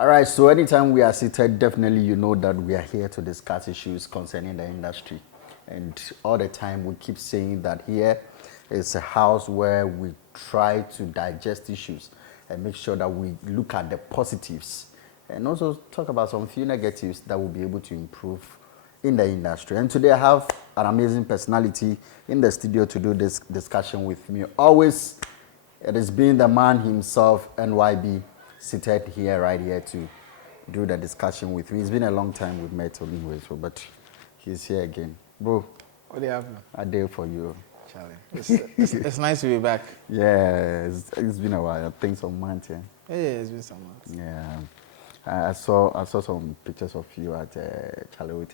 All right, so anytime we are seated, definitely you know that we are here to discuss issues concerning the industry. And all the time we keep saying that here is a house where we try to digest issues and make sure that we look at the positives and also talk about some few negatives that will be able to improve in the industry. And today I have an amazing personality in the studio to do this discussion with me. Always, it has been the man himself, NYB, seated here, right here to do the discussion with me. It's been a long time we've met anyway, so, but he's here again. Bro, What do you have? I dare for you. Charlie. It's nice to be back. Yeah, it's been a while. I think some months, yeah. Yeah, it's been some months. Yeah. I saw some pictures of you at Charlie.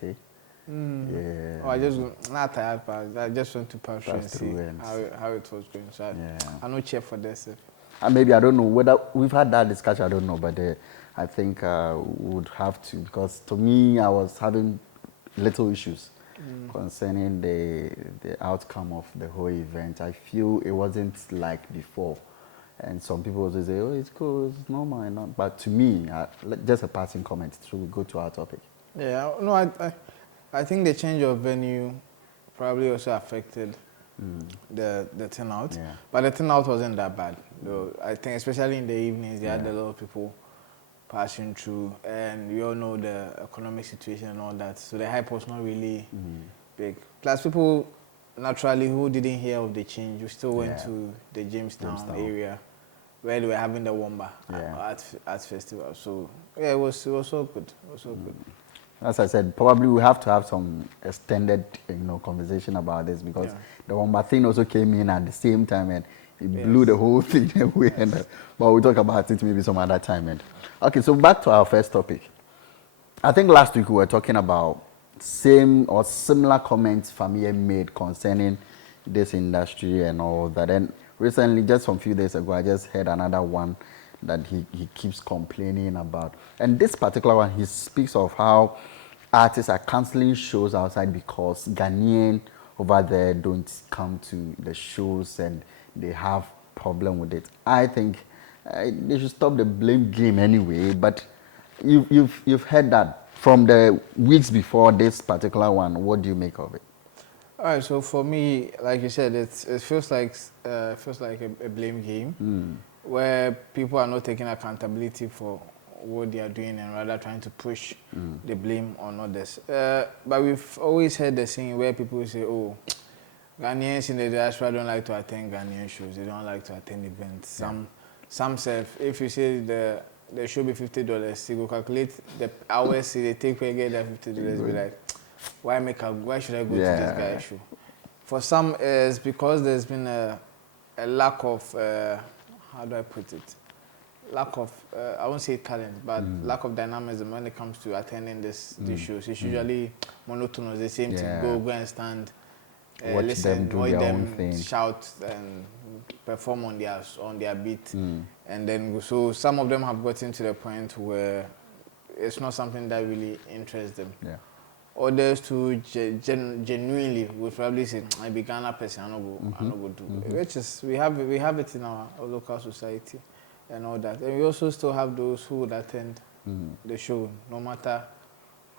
Yeah. Oh, I just not tired, but I just went to pass and see and how it was going. So I no cheer for this. And maybe I don't know whether we've had that discussion. I don't know, but I think we would have to, because to me I was having little issues concerning the outcome of the whole event. I feel it wasn't like before, and some people also say, "Oh, it's cool, it's normal," and not. But to me, just a passing comment. So we go to our topic. Yeah, no, I think the change of venue probably also affected the turnout. Yeah. But the turnout wasn't that bad, though. I think especially in the evenings, they had a lot of people passing through, and we all know the economic situation and all that. So the hype was not really big. Plus, people naturally who didn't hear of the change, we still went to the Jamestown area where they were having the Wamba art festival. So yeah, it was so good. It was so good. As I said, probably we have to have some extended, conversation about this, because the Wamba thing also came in at the same time and it blew the whole thing away. But we'll talk about it maybe some other time. And okay, so back to our first topic. I think last week we were talking about same or similar comments Fameye made concerning this industry and all that. And recently, just some few days ago, I just heard another one that he keeps complaining about. And this particular one, he speaks of how artists are cancelling shows outside because Ghanaian over there don't come to the shows and they have problem with it. I think they should stop the blame game anyway, but you've heard that from the weeks before this particular one. What do you make of it? All right, so for me, like you said, it feels like a blame game where people are not taking accountability for what they are doing and rather trying to push the blame on others. But we've always heard the saying where people say, "Oh, Ghanaians in the diaspora don't like to attend Ghanaian shows. They don't like to attend events." Some say, if you say the show be $50, you go calculate the hours they take to get that $50. Be like, why should I go to this guy's show? For some, it's because there's been a lack of how do I put it? Lack of I won't say talent, but lack of dynamism when it comes to attending these shows. It's usually monotonous, the same thing. Go and stand, listen, watch them shout and perform on their beat, and then so some of them have gotten to the point where it's not something that really interests them. Others too genuinely would probably say, "I be Ghana person, I no go do." Which is we have it in our local society and all that, and we also still have those who would attend the show no matter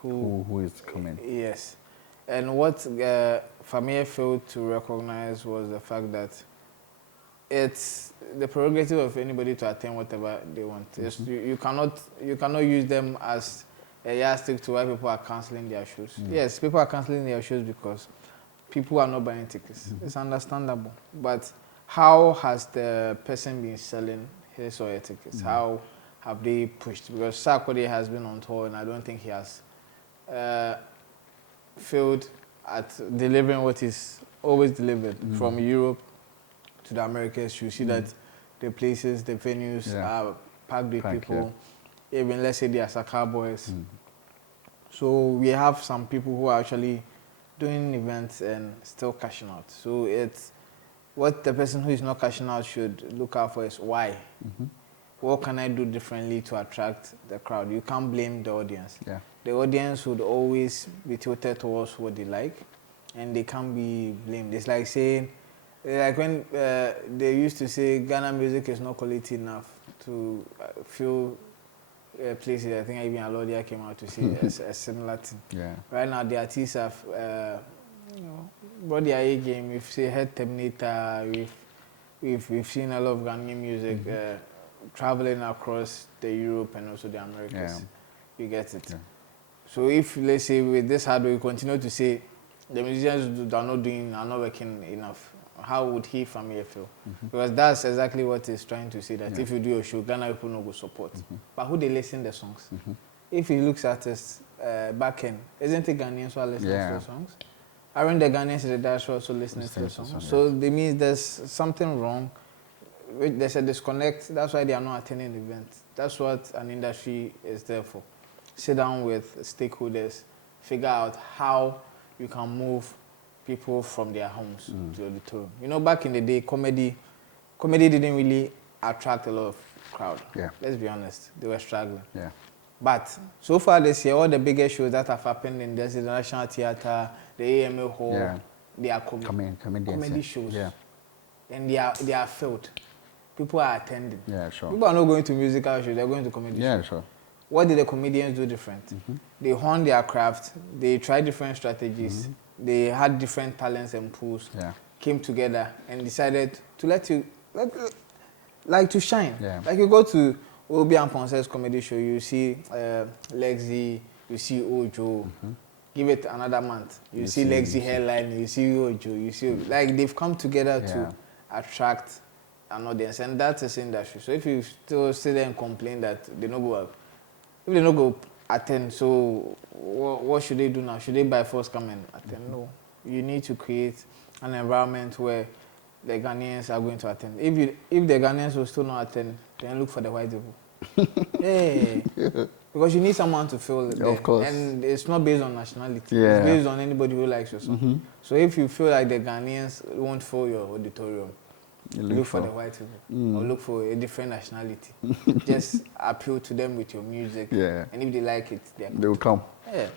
who is coming. Yes, and what Fameye failed to recognize was the fact that it's the prerogative of anybody to attend whatever they want. You cannot use them as a yardstick to why people are cancelling their shows. Yes, people are cancelling their shows because people are not buying tickets. It's understandable. But how has the person been selling his or her tickets? How have they pushed? Because Sarkodie has been on tour and I don't think he has failed at delivering what he's always delivered. From Europe to the Americas, you see that the places, the venues are packed with people. Even let's say the Asaka boys. So we have some people who are actually doing events and still cashing out. So it's what the person who is not cashing out should look out for is why. What can I do differently to attract the crowd? You can't blame the audience. The audience would always be tilted towards what they like, and they can't be blamed. It's like saying, like when they used to say Ghana music is not quality enough to feel places. I think even Alodia came out to see a similar thing. Yeah. Right now, the artists have, brought their A game. We've seen Head Terminator. We've seen a lot of Ghanaian music traveling across the Europe and also the Americas. Yeah. You get it. Yeah. So if, let's say, with this hardware, we continue to say the musicians are not working enough, how would he Fameye feel? Because that's exactly what he's trying to say, that if you do a show, Ghana people no go support. But who they listen the songs? If he looks at us back end, isn't it Ghanaians who are listening to the songs? Aren't the Ghanaians in the diaspora also listening to the songs? So that means there's something wrong. There's a disconnect. That's why they are not attending the event. That's what an industry is there for. Sit down with stakeholders, figure out how you can move people from their homes to the auditorium. You know, back in the day, comedy didn't really attract a lot of crowd. Yeah. Let's be honest, they were struggling. Yeah. But so far this year, all the biggest shows that have happened in the National Theatre, the AMA Hall, they are comedy shows. Yeah. And they are filled. People are attending. Yeah, sure. People are not going to musical shows, they're going to comedy shows. Yeah, sure. What did the comedians do different? They honed their craft, they tried different strategies, they had different talents and pools, came together and decided to to shine. Yeah. Like you go to Obi and Ponce's comedy show, you see Lexi, you see Ojo. Give it another month, you see Lexi hairline, you see Ojo, you see, like they've come together to attract an audience, and that's the industry. So if you still sit there and complain that they don't go, if they don't go attend, so what should they do now? Should they by force come and attend? No, you need to create an environment where the Ghanaians are going to attend. If the Ghanaians will still not attend, then look for the white people. Hey, because you need someone to fill it. Of course. And it's not based on nationality. Yeah. It's based on anybody who likes your song. So if you feel like the Ghanaians won't fill your auditorium, look for the white people or look for a different nationality. Just appeal to them with your music. Yeah. And if they like it, they will come. Yeah.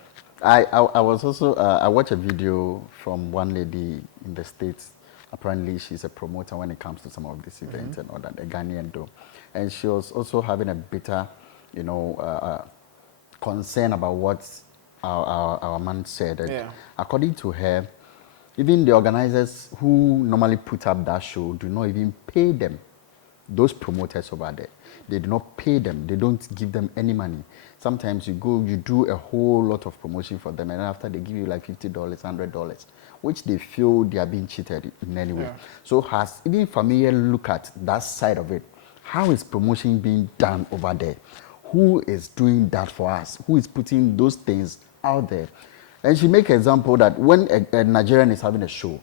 I was also I watched a video from one lady in the States. Apparently she's a promoter when it comes to some of these events and all that, a Ghanaian though. And she was also having a bitter, concern about what our man said. And according to her, even the organizers who normally put up that show do not even pay them. Those promoters over there, they do not pay them. They don't give them any money. Sometimes you do a whole lot of promotion for them, and after they give you like $50, $100, which they feel they are being cheated in any way. Yeah. So has even Fameye look at that side of it? How is promotion being done over there? Who is doing that for us? Who is putting those things out there? And she make an example that when a Nigerian is having a show,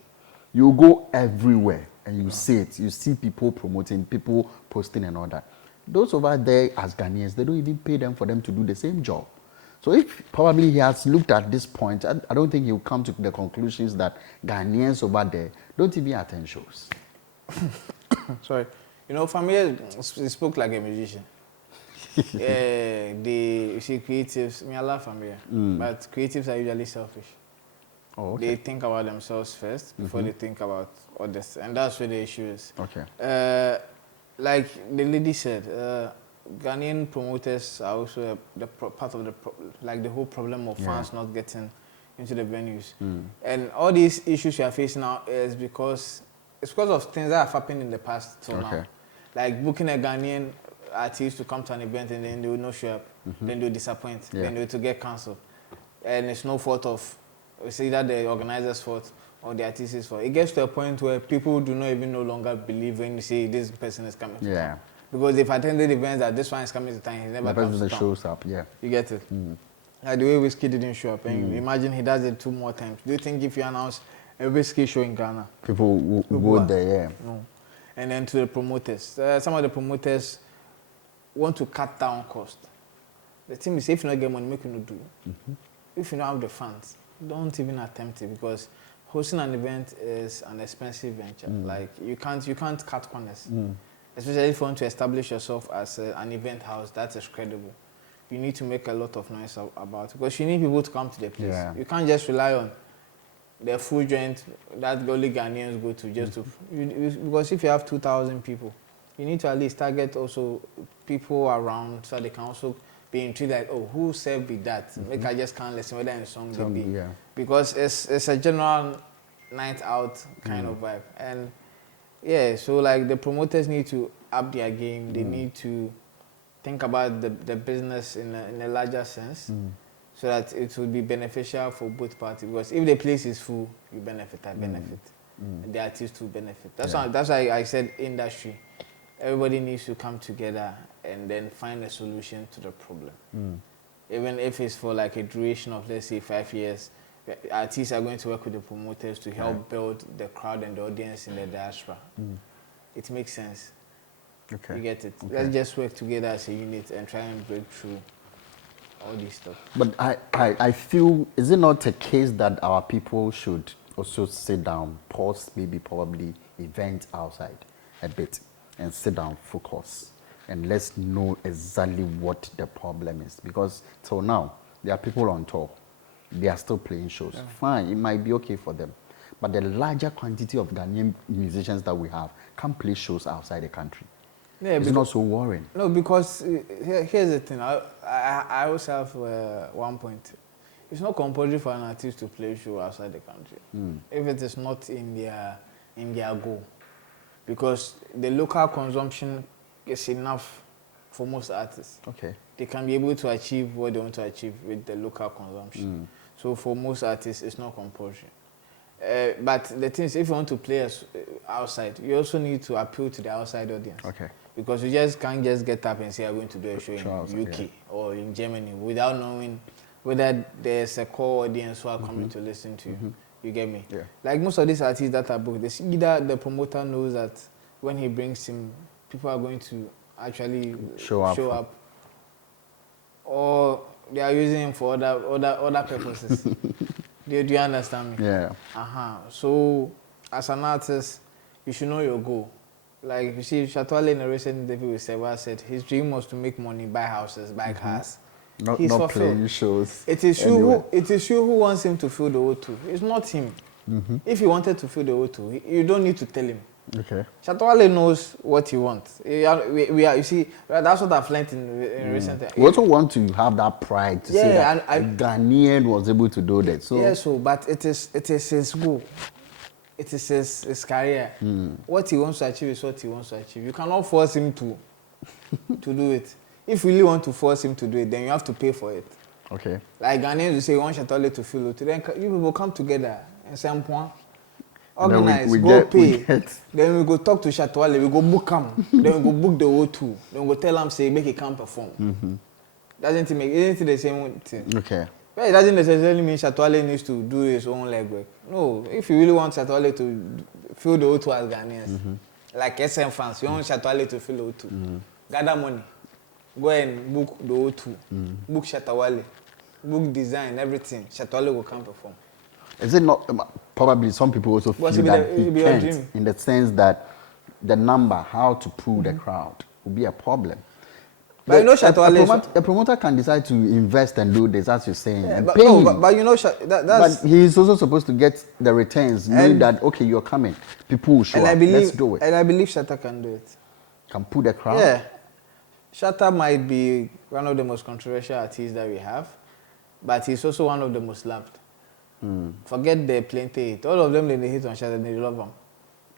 you go everywhere and you see it. You see people promoting, people posting and all that. Those over there as Ghanaians, they don't even pay them for them to do the same job. So if probably he has looked at this point, I don't think he will come to the conclusions that Ghanaians over there don't even attend shows. Sorry. Fameye spoke like a musician. You see, creatives, I love Fameye, but creatives are usually selfish. Oh, okay. They think about themselves first before they think about others, and that's where the issue is. Okay. Like the lady said, Ghanaian promoters are also part of the whole problem of fans not getting into the venues, and all these issues we are facing now is because of things that have happened in the past till now, like booking a Ghanaian artist to come to an event and then they will not show up, then they will disappoint, then they will to get cancelled, and it's no fault of, it's either the organizer's fault or the artist's fault. It gets to a point where people do not even no longer believe when you say this person is coming. Yeah. Because they've attended events that this one is coming to time, he never comes to town. Shows up. Yeah. You get it. Like the way Whiskey didn't show up, and imagine he does it 2 more times. Do you think if you announce a Whiskey show in Ghana, people will go there? Yeah. No. And then to the promoters, some of the promoters want to cut down cost. The thing is, if you not get money, make you not do. If you don't have the funds, don't even attempt it, because hosting an event is an expensive venture. Like you can't cut corners. Especially if you want to establish yourself as an event house that is credible. You need to make a lot of noise about it, because you need people to come to the place. Yeah. You can't just rely on the food joint that only Ghanaians go to just to, because if you have 2,000 people, you need to at least target also people around so they can also be intrigued like, oh, who said be that? Make I just can't listen whether in song they be. Yeah. Because it's a general night out kind of vibe. And yeah, so like the promoters need to up their game. They need to think about the business in a larger sense, so that it will be beneficial for both parties. Because if the place is full, you benefit, I benefit. And the artist will benefit. That's why I said industry. Everybody needs to come together and then find a solution to the problem. Even if it's for like a duration of, let's say, 5 years, artists are going to work with the promoters to help build the crowd and the audience in the diaspora. It makes sense. Okay. You get it? Let's just work together as a unit and try and break through all this stuff. But I feel, is it not a case that our people should also sit down, pause, maybe probably events outside a bit, and sit down, focus, and let's know exactly what the problem is? Because till now, there are people on tour. They are still playing shows. Fine, it might be okay for them. But the larger quantity of Ghanaian musicians that we have can't play shows outside the country. Yeah, it's not so worrying. No, because here's the thing. I also have one point. It's not compulsory for an artist to play a show outside the country if it is not in their goal. Because the local consumption is enough for most artists. Okay. They can be able to achieve what they want to achieve with the local consumption. So for most artists, it's not compulsory. But the thing is, if you want to play outside, you also need to appeal to the outside audience. Okay. Because you just can't just get up and say you're going to do a show in UK or in Germany without knowing whether there's a core audience who are coming to listen to you. You get me? Yeah. Like most of these artists that are booked, either the promoter knows that when he brings him, people are going to actually show up, or they are using him for other purposes. Do you understand me? Yeah. So as an artist, you should know your goal. Like you see, Shatwale in a recent interview with Seva said his dream was to make money, buy houses, buy cars. Not playing shows. It is you who wants him to fill the O2. It's not him. If he wanted to fill the O2, you don't need to tell him. Okay. Shatwale knows what he wants. You see, that's what I've learned in recent times. We also want to have that pride to say that a Ghanaian was able to do that. So but it is his goal. It is his career. What he wants to achieve is what he wants to achieve. You cannot force him to do it. If you really want to force him to do it, then you have to pay for it. Okay. Like Ghanaians, you say you want Shatwale to fill it. Then you people come together and say, organize, pay. Then we go talk to Shatwale, we go book him. Then we go book the O2. Then we go tell him, say, make he come perform. Isn't it the same thing? Okay. But it doesn't necessarily mean Shatwale needs to do his own legwork. No, if you really want Shatwale to fill the O2 as Ghanaians, like SM fans, you want Shatwale to fill the O2. Gather money. Go and book the O2. Book Shatwale. Book design, everything. Shatwale will come perform. Is it not, probably some people also feel that he can't, in the sense that the number, how to pull the crowd, will be a problem. But you know, a promoter can decide to invest and do this, as you're saying, and pay him. But you know, but he's also supposed to get the returns, knowing that, okay, you're coming, people will show up, let's do it. And I believe Shatta can do it. Can pull the crowd? Yeah. Shatta might be one of the most controversial artists that we have, but he's also one of the most loved. Forget the plenty hate. All of them, they hate on Shatta, they love him.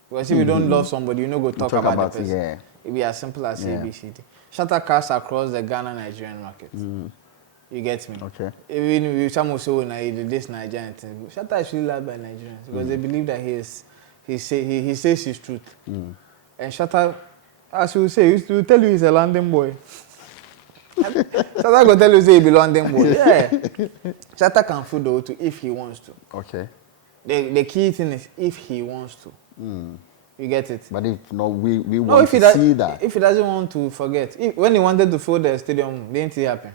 Because if you don't love somebody, you know, go talk about the person. Yeah. It be as simple as ABCD. Shatta cast across the Ghana Nigerian market. You get me? Okay. Even if someone say this Nigerian thing, Shatta is really loved by Nigerians because they believe that he says his truth. And Shatta, as you say, he will tell you he's a London boy. Shatta will tell you he be London boy. Yeah. Shatta can fill the O2 if he wants to. Okay. The key thing is if he wants to. You get it? But if no, we want to see that. If he doesn't want to, forget. When he wanted to fill the stadium, didn't it happen?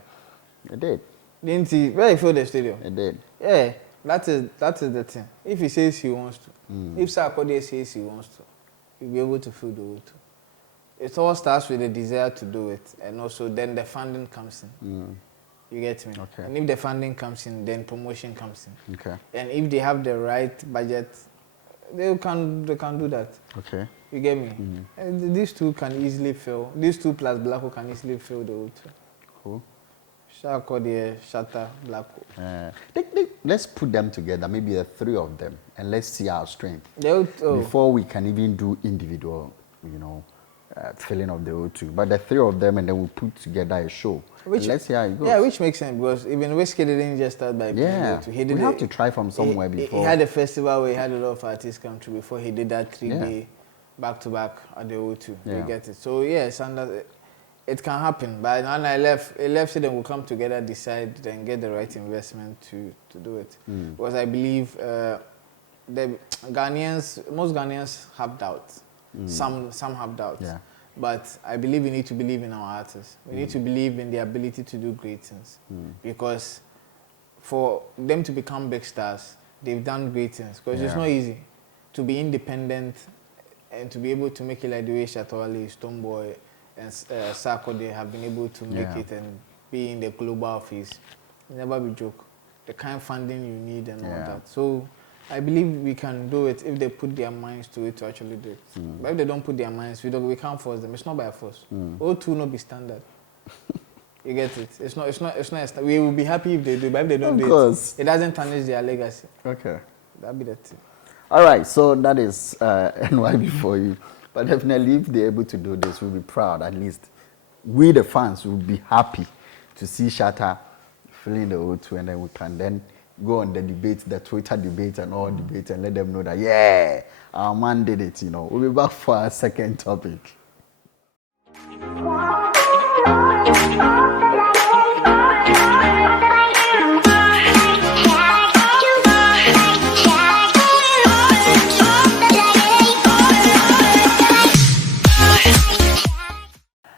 It did. Didn't he? Where he filled the stadium? It did. Yeah, that is the thing. If he says he wants to, if Sarkodie says he wants to, he'll be able to fill the O2. It all starts with the desire to do it, and also then the funding comes in. You get me? Okay. And if the funding comes in, then promotion comes in. Okay. And if they have the right budget, they can do that. Okay. You get me? And these two can easily fill. These two plus Blacko can easily fill the O2. Cool. Shakode, Shatta, Black. Let's put them together, maybe the three of them, and let's see our strength. Oh. Before we can even do individual, filling of the O2. But the three of them, and then we put together a show. Let's see how it goes. Yeah, which makes sense because even Whiskey didn't just start by playing O2. We have to try from somewhere before. He had a festival where he had a lot of artists come through before he did that 3-day back-to-back at the O2. You get it? So, yes, and it can happen. But now I left so then we'll come together, decide, then get the right investment to do it. Because I believe the Ghanaians, most Ghanaians have doubts. Some have doubts. Yeah. But I believe we need to believe in our artists. We need to believe in their ability to do great things. Because for them to become big stars, they've done great things. Because it's not easy to be independent and to be able to make it like the way Shatawale, Stonebwoy, and Sarko, they have been able to make it and be in the global office. Never be joke. The kind of funding you need and all that. So I believe we can do it if they put their minds to it to actually do it. But if they don't put their minds, we can't force them. It's not by force. O2 not be standard. You get it? It's not. We will be happy if they do, but if they don't do it, it doesn't tarnish their legacy. Okay. That'd be the thing. All right, so that is NYB for you. But definitely, if they're able to do this, we'll be proud. At least we, the fans, will be happy to see Shatta filling the O2, and then we can then go on the debate, the Twitter debate and all debate, and let them know that, our man did it, We'll be back for our second topic.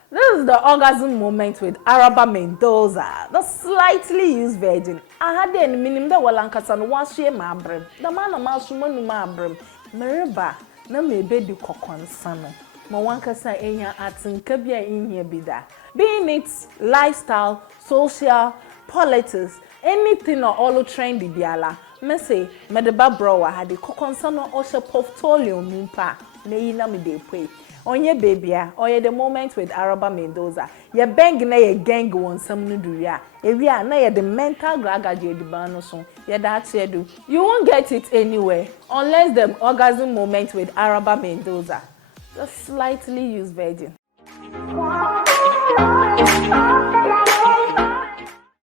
This is the orgasm moment with Araba Mendoza, the slightly used virgin. I had the minimum that Walankasan was she mabrem. The man of Masumanu mabrem. Mereba, no me bedi kokon sano. Mawankasa enya atin kabia in here bida. Being it lifestyle, social, politics, anything or all trendy biala. Me say, medeba browa had the kokon sano osha portfolio mumpa. Ne yina me de pay. Onye baby oye the moment with Araba Mendoza. Ye bang na ye gang won some nuduria. Area na ye the mental gragaje di bano so. Ye that ye do. You won't get it anywhere unless the orgasm moment with Araba Mendoza. The slightly used virgin.